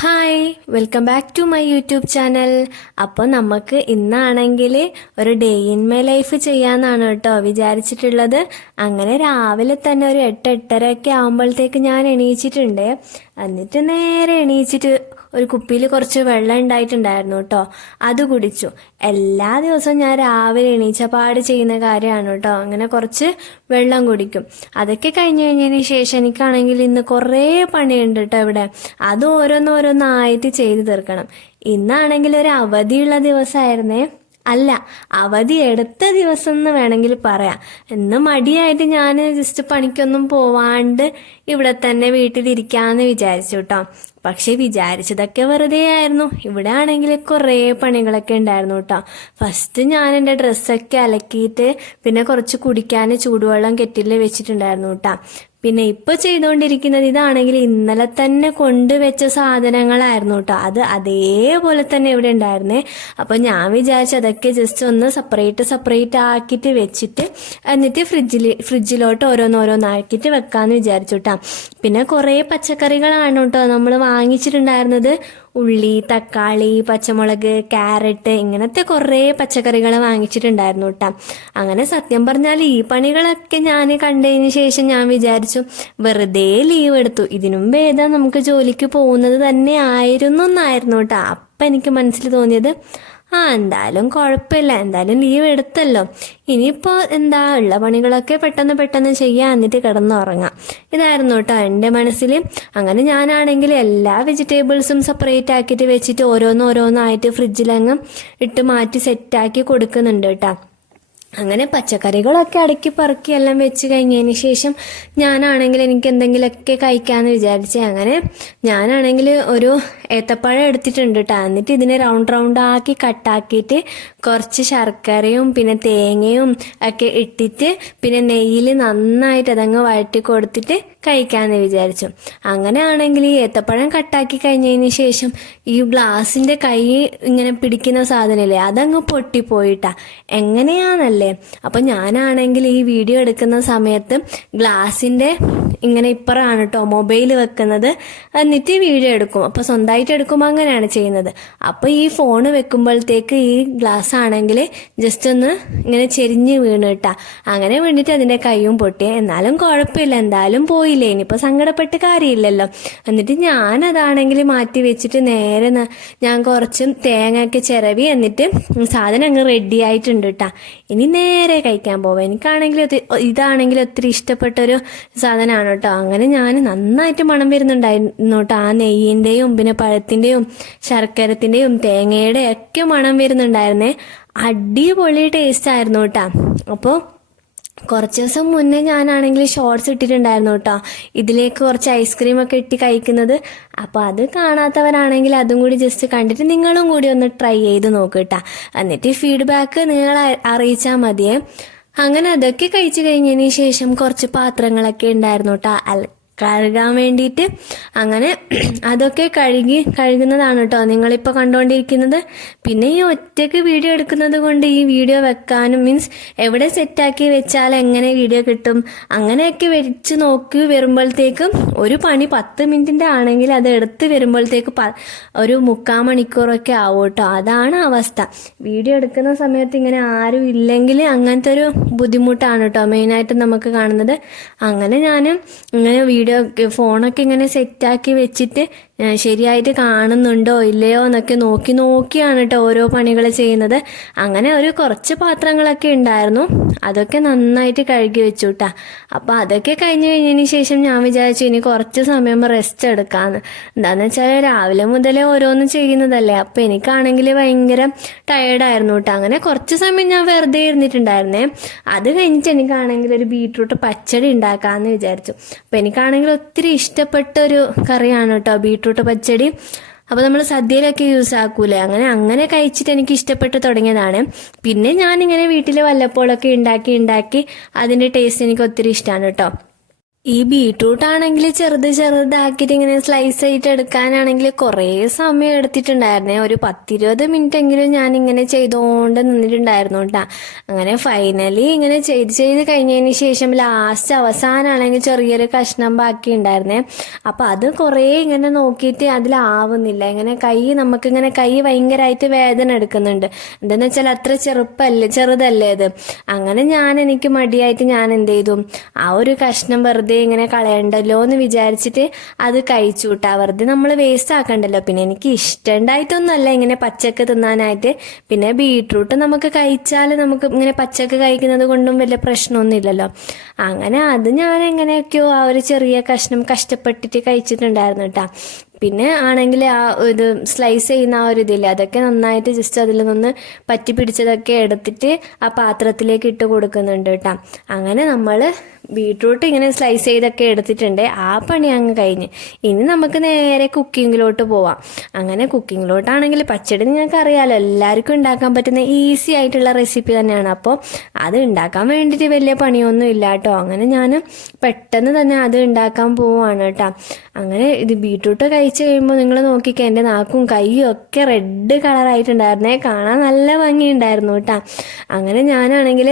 Hi, welcome back to my YouTube channel. അപ്പോൾ നമുക്ക് ഇന്നാണെങ്കിൽ ഒരു ഡേ ഇൻ മൈ ലൈഫ് ചെയ്യാന്നാണ് കേട്ടോ വിചാരിച്ചിട്ടുള്ളത്. അങ്ങനെ രാവിലെ തന്നെ ഒരു 8-8:30 ആകുമ്പോഴത്തേക്ക് ഞാൻ എണീച്ചിട്ടുണ്ട്. എന്നിട്ട് നേരെ എണീച്ചിട്ട് ഒരു കുപ്പിയിൽ കുറച്ച് വെള്ളം ഉണ്ടായിട്ടുണ്ടായിരുന്നു കേട്ടോ, അത് കുടിച്ചു. എല്ലാ ദിവസവും ഞാൻ രാവിലെ എണീച്ചപാട് ചെയ്യുന്ന കാര്യമാണ് കേട്ടോ. അങ്ങനെ കുറച്ച് വെള്ളം കുടിക്കും. അതൊക്കെ കഴിഞ്ഞ് കഴിഞ്ഞതിന് ശേഷം എനിക്കാണെങ്കിൽ ഇന്ന് കുറേ പണിയുണ്ട് കേട്ടോ ഇവിടെ. അത് ഓരോന്നോരോന്നായിട്ട് ചെയ്തു തീർക്കണം. ഇന്നാണെങ്കിൽ ഒരു അവധിയുള്ള ദിവസമായിരുന്നേ. അല്ല, അവധി എടുത്ത ദിവസം എന്ന് വേണമെങ്കിൽ പറയാം. ഇന്ന് മടിയായിട്ട് ഞാൻ ജസ്റ്റ് പണിക്കൊന്നും പോവാണ്ട് ഇവിടെ തന്നെ വീട്ടിലിരിക്കാന്ന് വിചാരിച്ചു കേട്ടോ. പക്ഷെ വിചാരിച്ചതൊക്കെ വെറുതെ ആയിരുന്നു. ഇവിടെ ആണെങ്കിൽ കുറേ പണികളൊക്കെ ഉണ്ടായിരുന്നു കേട്ടോ. ഫസ്റ്റ് ഞാൻ എൻ്റെ ഡ്രസ്സൊക്കെ അലക്കിയിട്ട് പിന്നെ കുറച്ച് കുടിക്കാൻ ചൂടുവെള്ളം കെറ്റിൽ വെച്ചിട്ടുണ്ടായിരുന്നു കേട്ടോ. പിന്നെ ഇപ്പൊ ചെയ്തുകൊണ്ടിരിക്കുന്നത് ഇതാണെങ്കിൽ ഇന്നലെ തന്നെ കൊണ്ടുവച്ച സാധനങ്ങളായിരുന്നു കേട്ടോ. അത് അതേപോലെ തന്നെ ഇവിടെ ഉണ്ടായിരുന്നേ. അപ്പൊ ഞാൻ വിചാരിച്ചു അതൊക്കെ ജസ്റ്റ് ഒന്ന് സെപ്പറേറ്റ് ആക്കിയിട്ട് വെച്ചിട്ട് എന്നിട്ട് ഫ്രിഡ്ജിലോട്ട് ഓരോന്നാക്കിയിട്ട് വെക്കാന്ന് വിചാരിച്ചു കേട്ടോ. പിന്നെ കുറേ പച്ചക്കറികളാണ് കേട്ടോ നമ്മൾ വാങ്ങിച്ചിട്ടുണ്ടായിരുന്നത്. ഉള്ളി, തക്കാളി, പച്ചമുളക്, ക്യാരറ്റ്, ഇങ്ങനത്തെ കുറേ പച്ചക്കറികൾ വാങ്ങിച്ചിട്ടുണ്ടായിരുന്നു കേട്ടോ. അങ്ങനെ സത്യം പറഞ്ഞാൽ ഈ പണികളൊക്കെ ഞാൻ കണ്ടതിന് ശേഷം ഞാൻ വിചാരിച്ചു വെറുതെ ലീവ് എടുത്തു. ഇതിനും ഭേദം നമുക്ക് ജോലിക്ക് പോകുന്നത് തന്നെ ആയിരുന്നു എന്നായിരുന്നു കേട്ടോ. അപ്പം എനിക്ക് മനസ്സിൽ തോന്നിയത് എന്തായാലും കുഴപ്പമില്ല, എന്തായാലും ലീവ് എടുത്തല്ലോ, ഇനിയിപ്പോൾ എന്താ ഉള്ള പണികളൊക്കെ പെട്ടെന്ന് ചെയ്യാൻ, എന്നിട്ട് കിടന്നുറങ്ങാം. ഇതായിരുന്നു കേട്ടോ എൻ്റെ മനസ്സിൽ. അങ്ങനെ ഞാനാണെങ്കിൽ എല്ലാ വെജിറ്റബിൾസും സെപ്പറേറ്റ് ആക്കിയിട്ട് വെച്ചിട്ട് ഓരോന്നായിട്ട് ഫ്രിഡ്ജിലങ്ങ് ഇട്ട് മാറ്റി സെറ്റാക്കി കൊടുക്കുന്നുണ്ട് കേട്ടോ. അങ്ങനെ പച്ചക്കറികളൊക്കെ അടുക്കി പറക്കി എല്ലാം വെച്ച് കഴിഞ്ഞതിന് ശേഷം ഞാനാണെങ്കിൽ എനിക്ക് എന്തെങ്കിലുമൊക്കെ കഴിക്കാമെന്ന് വിചാരിച്ചേ. അങ്ങനെ ഞാനാണെങ്കിൽ ഒരു ഏത്തപ്പഴം എടുത്തിട്ടുണ്ട് കേട്ടോ. എന്നിട്ട് ഇതിനെ റൗണ്ട് ആക്കി കട്ടാക്കിയിട്ട് കുറച്ച് ശർക്കരയും പിന്നെ തേങ്ങയും ഒക്കെ ഇട്ടിട്ട് പിന്നെ നെയ്യിൽ നന്നായിട്ട് അതങ്ങ് വഴറ്റി കൊടുത്തിട്ട് കഴിക്കാമെന്ന് വിചാരിച്ചു. അങ്ങനെ ആണെങ്കിൽ ഈ ഏത്തപ്പഴം കട്ടാക്കി കഴിഞ്ഞതിന് ശേഷം ഈ ഗ്ലാസിന്റെ കൈ ഇങ്ങനെ പിടിക്കുന്ന സാധനമില്ലേ, അതങ്ങ് പൊട്ടിപ്പോയിട്ടാ. എങ്ങനെയാണല്ലേ. അപ്പൊ ഞാനാണെങ്കിൽ ഈ വീഡിയോ എടുക്കുന്ന സമയത്ത് ഗ്ലാസിന്റെ ഇങ്ങനെ ഇപ്പറാണ് കേട്ടോ മൊബൈൽ വെക്കുന്നത്. എന്നിട്ട് വീഡിയോ എടുക്കും. അപ്പൊ സ്വന്തമായിട്ട് എടുക്കുമ്പോൾ അങ്ങനെയാണ് ചെയ്യുന്നത്. അപ്പൊ ഈ ഫോണ് വെക്കുമ്പോഴത്തേക്ക് ഈ ഗ്ലാസ് ആണെങ്കിൽ ജസ്റ്റ് ഒന്ന് ഇങ്ങനെ ചെരിഞ്ഞ് വീണ് കേട്ടാ. അങ്ങനെ വീണിട്ട് അതിന്റെ കൈയും പൊട്ടിയ. എന്നാലും കുഴപ്പമില്ല, എന്തായാലും പോയില്ലേ, ഇനിയിപ്പോ സങ്കടപ്പെട്ട് കാര്യമില്ലല്ലോ. എന്നിട്ട് ഞാനതാണെങ്കിൽ മാറ്റി വെച്ചിട്ട് നേരെ ഞാൻ കുറച്ച് തേങ്ങ ഒക്കെ ചിരവി എന്നിട്ട് സാധനം അങ്ങ് റെഡി ആയിട്ടുണ്ട് കേട്ടാ. ഇനി നേരെ കഴിക്കാൻ പോവാം. എനിക്കാണെങ്കിൽ ഇതാണെങ്കിൽ ഒത്തിരി ഇഷ്ടപ്പെട്ടൊരു സാധനമാണ് കേട്ടോ. അങ്ങനെ ഞാൻ നന്നായിട്ട് മണം വരുന്നുണ്ടായിരുന്നു കേട്ടോ. ആ നെയ്യിന്റെയും പിന്നെ പഴത്തിന്റെയും ശർക്കരത്തിന്റെയും തേങ്ങയുടെ ഒക്കെ മണം വരുന്നുണ്ടായിരുന്നേ. അടിപൊളി ടേസ്റ്റ് ആയിരുന്നു കേട്ടോ. അപ്പോൾ കുറച്ച് ദിവസം മുന്നേ ഞാനാണെങ്കിൽ ഷോർട്സ് ഇട്ടിട്ടുണ്ടായിരുന്നു കേട്ടോ, ഇതിലേക്ക് കുറച്ച് ഐസ്ക്രീം ഒക്കെ ഇട്ട് കഴിക്കുന്നത്. അപ്പോൾ അത് കാണാത്തവരാണെങ്കിൽ അതും കൂടി ജസ്റ്റ് കണ്ടിട്ട് നിങ്ങളും കൂടി ഒന്ന് ട്രൈ ചെയ്ത് നോക്കുക. എന്നിട്ട് ഫീഡ്ബാക്ക് നിങ്ങൾ അറിയിച്ചാൽ മതിയേ. അങ്ങനെ അതൊക്കെ കഴിച്ചു കഴിഞ്ഞതിന് ശേഷം കുറച്ച് പാത്രങ്ങളൊക്കെ ഉണ്ടായിരുന്നു കേട്ടോ കഴുകാൻ വേണ്ടിയിട്ട്. അങ്ങനെ അതൊക്കെ കഴുകുന്നതാണ് കേട്ടോ നിങ്ങളിപ്പോൾ കണ്ടുകൊണ്ടിരിക്കുന്നത്. പിന്നെ ഈ ഒറ്റയ്ക്ക് വീഡിയോ എടുക്കുന്നത് കൊണ്ട് ഈ വീഡിയോ വെക്കാനും മീൻസ് എവിടെ സെറ്റാക്കി വെച്ചാൽ എങ്ങനെ വീഡിയോ കിട്ടും അങ്ങനെയൊക്കെ വെച്ച് നോക്കി വരുമ്പോഴത്തേക്കും ഒരു പണി 10 മിനിറ്റിൻ്റെ ആണെങ്കിൽ അത് എടുത്ത് വരുമ്പോഴത്തേക്ക് ഒരു 3/4 മണിക്കൂറൊക്കെ ആവും കേട്ടോ. അതാണ് അവസ്ഥ. വീഡിയോ എടുക്കുന്ന സമയത്ത് ഇങ്ങനെ ആരും ഇല്ലെങ്കിൽ അങ്ങനത്തെ ഒരു ബുദ്ധിമുട്ടാണ് കേട്ടോ മെയിനായിട്ട് നമുക്ക് കാണുന്നത്. അങ്ങനെ ഞാൻ ഇങ്ങനെ ഫോണൊക്കെ ഇങ്ങനെ സെറ്റാക്കി വെച്ചിട്ട് ശരിയായിട്ട് കാണുന്നുണ്ടോ ഇല്ലയോ എന്നൊക്കെ നോക്കിയാണ് കേട്ടോ ഓരോ പണികൾ ചെയ്യുന്നത്. അങ്ങനെ ഒരു കുറച്ച് പാത്രങ്ങളൊക്കെ ഉണ്ടായിരുന്നു, അതൊക്കെ നന്നായിട്ട് കഴുകി വെച്ചു കേട്ടാ. അപ്പം അതൊക്കെ കഴിഞ്ഞതിന് ശേഷം ഞാൻ വിചാരിച്ചു ഇനി കുറച്ച് സമയം റെസ്റ്റ് എടുക്കാമെന്ന്. എന്താണെന്ന് വെച്ചാൽ രാവിലെ മുതലേ ഓരോന്നും ചെയ്യുന്നതല്ലേ. അപ്പം എനിക്കാണെങ്കിൽ ഭയങ്കര ടയേർഡായിരുന്നു കേട്ടോ. അങ്ങനെ കുറച്ച് സമയം ഞാൻ വെറുതെ ഇരുന്നിട്ടുണ്ടായിരുന്നേ. അത് കഴിഞ്ഞിട്ട് എനിക്കാണെങ്കിൽ ഒരു ബീട്രൂട്ട് പച്ചടി ഉണ്ടാക്കാമെന്ന് വിചാരിച്ചു. അപ്പം എനിക്കാണെങ്കിൽ ഒത്തിരി ഇഷ്ടപ്പെട്ട ഒരു കറിയാണ് കേട്ടോ ബീട്രൂട്ട് പച്ചടി. അപ്പോൾ നമ്മൾ സദ്യയിലൊക്കെ യൂസ് ആക്കൂലേ, അങ്ങനെ കഴിച്ചിട്ട് എനിക്ക് ഇഷ്ടപ്പെട്ട് തുടങ്ങിയതാണ്. പിന്നെ ഞാനിങ്ങനെ വീട്ടിൽ വല്ലപ്പോഴൊക്കെ ഉണ്ടാക്കി അതിൻ്റെ ടേസ്റ്റ് എനിക്ക് ഒത്തിരി ഇഷ്ടമാണ് കേട്ടോ. ഈ ബീട്രൂട്ട് ആണെങ്കിൽ ചെറുതാക്കിയിട്ട് ഇങ്ങനെ സ്ലൈസ് ആയിട്ട് എടുക്കാനാണെങ്കിൽ കുറേ സമയം എടുത്തിട്ടുണ്ടായിരുന്നേ. ഒരു 10-20 എങ്കിലും ഞാൻ ഇങ്ങനെ ചെയ്തുകൊണ്ട് നിന്നിട്ടുണ്ടായിരുന്നു കേട്ടാ. അങ്ങനെ ഫൈനലി ഇങ്ങനെ ചെയ്ത് കഴിഞ്ഞതിന് ശേഷം ലാസ്റ്റ് അവസാനാണെങ്കിൽ ചെറിയൊരു കഷ്ണം ബാക്കി ഉണ്ടായിരുന്നേ. അപ്പൊ അത് കുറേ ഇങ്ങനെ നോക്കിയിട്ട് അതിലാവുന്നില്ല. ഇങ്ങനെ നമുക്കിങ്ങനെ കൈ ഭയങ്കരമായിട്ട് വേദന എടുക്കുന്നുണ്ട്. എന്താന്ന് വെച്ചാൽ അത്ര ചെറുതല്ലേ അത്. അങ്ങനെ എനിക്ക് മടിയായിട്ട് ഞാൻ എന്ത് ചെയ്തു, ആ ഒരു കഷ്ണം വെറുതെ ഇങ്ങനെ കളയണ്ടല്ലോ എന്ന് വിചാരിച്ചിട്ട് അത് കഴിച്ചു കൂട്ടാ. വെറുതെ നമ്മൾ വേസ്റ്റ് ആക്കണ്ടല്ലോ. പിന്നെ എനിക്ക് ഇഷ്ടമുണ്ടായിട്ടൊന്നുമല്ല ഇങ്ങനെ പച്ചക്ക് തിന്നാനായിട്ട്. പിന്നെ ബീട്രൂട്ട് നമുക്ക് കഴിച്ചാൽ നമുക്ക് ഇങ്ങനെ പച്ചക്ക് കഴിക്കുന്നത് കൊണ്ടും വലിയ പ്രശ്നമൊന്നുമില്ലല്ലോ. അങ്ങനെ അത് ഞാൻ എങ്ങനെയൊക്കെയോ ആ ഒരു ചെറിയ കഷ്ണം കഷ്ടപ്പെട്ടിട്ട് കഴിച്ചിട്ടുണ്ടായിരുന്നു കേട്ടാ. പിന്നെ ആണെങ്കിൽ ആ ഇത് സ്ലൈസ് ചെയ്യുന്ന ആ ഒരു ഇതില്ലേ, അതൊക്കെ നന്നായിട്ട് ജസ്റ്റ് അതിൽ നിന്ന് പറ്റി പിടിച്ചതൊക്കെ എടുത്തിട്ട് ആ പാത്രത്തിലേക്ക് ഇട്ട് കൊടുക്കുന്നുണ്ട് കേട്ടോ. അങ്ങനെ നമ്മൾ ബീട്രൂട്ട് ഇങ്ങനെ സ്ലൈസ് ചെയ്തൊക്കെ എടുത്തിട്ടുണ്ട്. ആ പണി അങ്ങ് കഴിഞ്ഞ് ഇനി നമുക്ക് നേരെ കുക്കിങ്ങിലോട്ട് പോവാം. അങ്ങനെ കുക്കിങ്ങിലോട്ടാണെങ്കിൽ പച്ചടി നിങ്ങൾക്ക് അറിയാലോ, എല്ലാവർക്കും ഉണ്ടാക്കാൻ പറ്റുന്ന ഈസി ആയിട്ടുള്ള റെസിപ്പി തന്നെയാണ്. അപ്പോൾ അത് ഉണ്ടാക്കാൻ വേണ്ടിയിട്ട് വലിയ പണിയൊന്നും ഇല്ല കേട്ടോ. അങ്ങനെ ഞാൻ പെട്ടെന്ന് തന്നെ അത് ഉണ്ടാക്കാൻ പോവാണ് കേട്ടോ. അങ്ങനെ ഇത് ബീട്രൂട്ട് കഴിച്ച് കഴിയുമ്പോൾ നിങ്ങൾ നോക്കിക്കോ, എൻ്റെ നാക്കും കൈയും ഒക്കെ റെഡ് കളറായിട്ടുണ്ടായിരുന്നേ. കാണാൻ നല്ല ഭംഗിയുണ്ടായിരുന്നു കേട്ടോ. അങ്ങനെ ഞാനാണെങ്കിൽ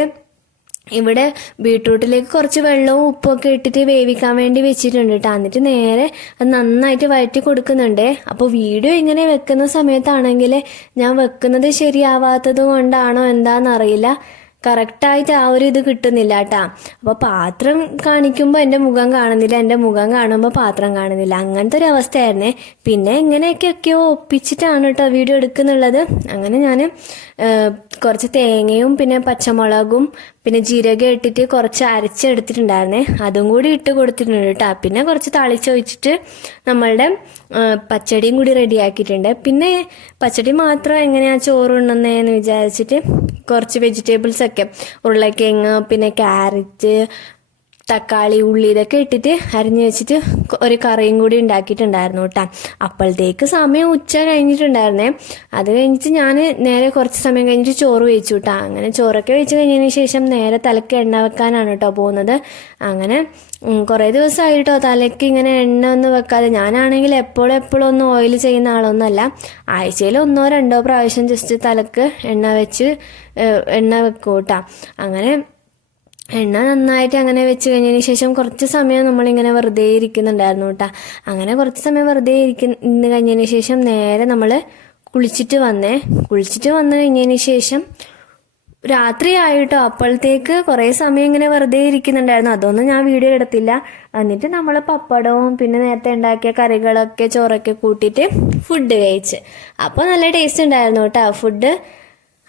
ഇവിടെ ബീട്രൂട്ടിലേക്ക് കുറച്ച് വെള്ളവും ഉപ്പൊക്കെ ഇട്ടിട്ട് വേവിക്കാൻ വേണ്ടി വെച്ചിട്ടുണ്ട് കേട്ടോ. എന്നിട്ട് നേരെ അത് നന്നായിട്ട് വഴറ്റി കൊടുക്കുന്നുണ്ട്. അപ്പോൾ വീഡിയോ ഇങ്ങനെ വെക്കുന്ന സമയത്താണെങ്കിൽ ഞാൻ വെക്കുന്നത് ശരിയാവാത്തത് കൊണ്ടാണോ എന്താണെന്നറിയില്ല, കറക്റ്റായിട്ട് ആ ഒരു ഇത് കിട്ടുന്നില്ല കേട്ടാ. അപ്പോൾ പാത്രം കാണിക്കുമ്പോൾ എൻ്റെ മുഖം കാണുന്നില്ല, എൻ്റെ മുഖം കാണുമ്പോൾ പാത്രം കാണുന്നില്ല, അങ്ങനത്തെ ഒരു അവസ്ഥയായിരുന്നേ. പിന്നെ ഇങ്ങനെയൊക്കെയൊക്കെയോ ഒപ്പിച്ചിട്ടാണ് കേട്ടോ വീഡിയോ എടുക്കുന്നുള്ളത്. അങ്ങനെ ഞാൻ കുറച്ച് തേങ്ങയും പിന്നെ പച്ചമുളകും പിന്നെ ജീരകം ഇട്ടിട്ട് കുറച്ച് അരച്ചെടുത്തിട്ടുണ്ടായിരുന്നേ, അതും കൂടി ഇട്ട് കൊടുത്തിട്ടുണ്ട് കേട്ടോ. പിന്നെ കുറച്ച് തളിച്ചൊഴിച്ചിട്ട് നമ്മളുടെ പച്ചടിയും കൂടി റെഡിയാക്കിയിട്ടുണ്ട്. പിന്നെ പച്ചടി മാത്രം എങ്ങനെയാ ചോറുണ്ണുന്നതെന്ന് വിചാരിച്ചിട്ട് കുറച്ച് വെജിറ്റബിൾസ് ഒക്കെ, ഉരുളക്കിഴങ്ങ് പിന്നെ ക്യാരറ്റ് തക്കാളി ഉള്ളി ഇതൊക്കെ ഇട്ടിട്ട് അരിഞ്ഞു വെച്ചിട്ട് ഒരു കറിയും കൂടി ഉണ്ടാക്കിയിട്ടുണ്ടായിരുന്നു കേട്ടോ. അപ്പോഴത്തേക്ക് സമയം ഉച്ച കഴിഞ്ഞിട്ടുണ്ടായിരുന്നേ. അത് കഴിഞ്ഞിട്ട് ഞാൻ നേരെ കുറച്ച് സമയം കഴിഞ്ഞിട്ട് ചോറ് വെച്ചു കേട്ടോ. അങ്ങനെ ചോറൊക്കെ വെച്ച് കഴിഞ്ഞതിന് ശേഷം നേരെ തലയ്ക്ക് എണ്ണ വെക്കാനാണ് കേട്ടോ പോകുന്നത്. അങ്ങനെ കുറേ ദിവസമായിട്ടോ തലയ്ക്ക് ഇങ്ങനെ എണ്ണ ഒന്നും വെക്കാതെ. ഞാനാണെങ്കിൽ എപ്പോഴും ഒന്നും ഓയിൽ ചെയ്യുന്ന ആളൊന്നുമല്ല. ആഴ്ചയിൽ 1-2 പ്രാവശ്യം ജസ്റ്റ് തലക്ക് എണ്ണ വെക്കും കേട്ടോ. അങ്ങനെ എണ്ണ നന്നായിട്ട് അങ്ങനെ വെച്ച് കഴിഞ്ഞതിന് ശേഷം കുറച്ച് സമയം നമ്മളിങ്ങനെ വെറുതെ ഇരിക്കുന്നുണ്ടായിരുന്നു കേട്ടോ. അങ്ങനെ കുറച്ച് സമയം വെറുതെ ഇന്ന് കഴിഞ്ഞതിന് ശേഷം നേരെ നമ്മൾ കുളിച്ചിട്ട് വന്നു കഴിഞ്ഞതിന് ശേഷം രാത്രി ആയിട്ടോ. അപ്പോഴത്തേക്ക് കുറേ സമയം ഇങ്ങനെ വെറുതെ ഇരിക്കുന്നുണ്ടായിരുന്നു. അതൊന്നും ഞാൻ വീഡിയോ എടുത്തില്ല. എന്നിട്ട് നമ്മൾ പപ്പടവും പിന്നെ നേരത്തെ ഉണ്ടാക്കിയ കറികളൊക്കെ ചോറൊക്കെ കൂട്ടിയിട്ട് ഫുഡ് കഴിച്ച്. അപ്പോൾ നല്ല ടേസ്റ്റ് ഉണ്ടായിരുന്നു കേട്ടോ ഫുഡ്.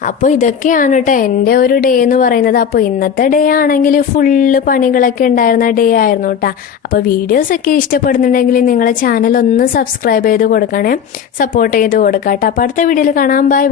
അപ്പോൾ ഇതൊക്കെയാണ് കേട്ടോ എൻ്റെ ഒരു ഡേ എന്ന് പറയുന്നത്. അപ്പോൾ ഇന്നത്തെ ഡേ ആണെങ്കിൽ ഫുള്ള് പണികളൊക്കെ ഉണ്ടായിരുന്ന ഡേ ആയിരുന്നു കേട്ടോ. അപ്പോൾ വീഡിയോസൊക്കെ ഇഷ്ടപ്പെടുന്നുണ്ടെങ്കിൽ നിങ്ങളെ ചാനൽ ഒന്ന് സബ്സ്ക്രൈബ് ചെയ്ത് കൊടുക്കണേ, സപ്പോർട്ട് ചെയ്ത് കൊടുക്കാം കേട്ടോ. അപ്പോൾ അടുത്ത വീഡിയോയിൽ കാണാം. ബൈ.